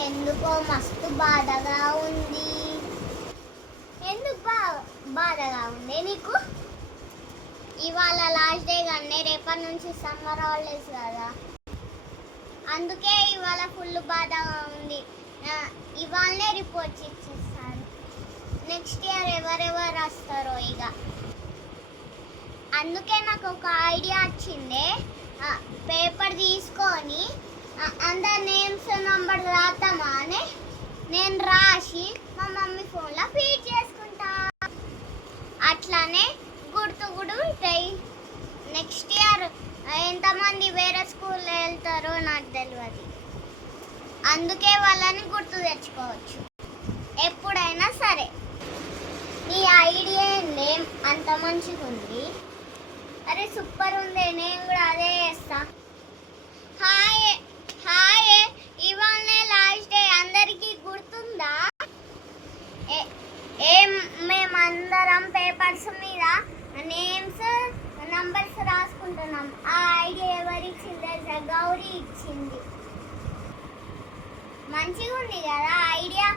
నాకెందుకో మస్తు బాధగా ఉంది. ఎందుకు బాధగా ఉంది నీకు? ఇవాళ లాస్ట్ డే కానీ రేపటి నుంచి సమ్మర్ హాలిడేస్ కదా, అందుకే ఇవాళ ఫుల్ బాధగా ఉంది. ఇవాళనే రిపోర్ట్స్ ఇచ్చేస్తాను. నెక్స్ట్ ఇయర్ ఎవరెవరు వస్తారో ఇక. అందుకే నాకు ఒక ఐడియా వచ్చింది. పేపర్ తీసుకొని అందరు నేమ్స్ నంబర్ రాద్దామా అని నేను రాసి మా మమ్మీ ఫోన్లో ఫీడ్ చేసుకుంటా. అట్లానే గుర్తు కూడా ఉంటాయి. నెక్స్ట్ ఇయర్ ఎంతమంది వేరే స్కూల్లో వెళ్తారో నాకు తెలియదు, అందుకే వాళ్ళని గుర్తు తెచ్చుకోవచ్చు ఎప్పుడైనా సరే. నీ ఐడియా ఏంది అంత మంచిగా ఉంది? అరే సూపర్ ఉంది, నేను కూడా అదే చేస్తా. హాయ్ హాయ్, ఇవాళనే లాస్ట్ డే, అందరికీ గుర్తుందా? మేమందరం పేపర్స్ మీద నేమ్స్ నంబర్స్ రాసుకుంటున్నాం. ఆ ఐడియా ఎవరు ఇచ్చింది? గౌరీ ఇచ్చింది. మంచిగా ఉంది కదా ఐడియా.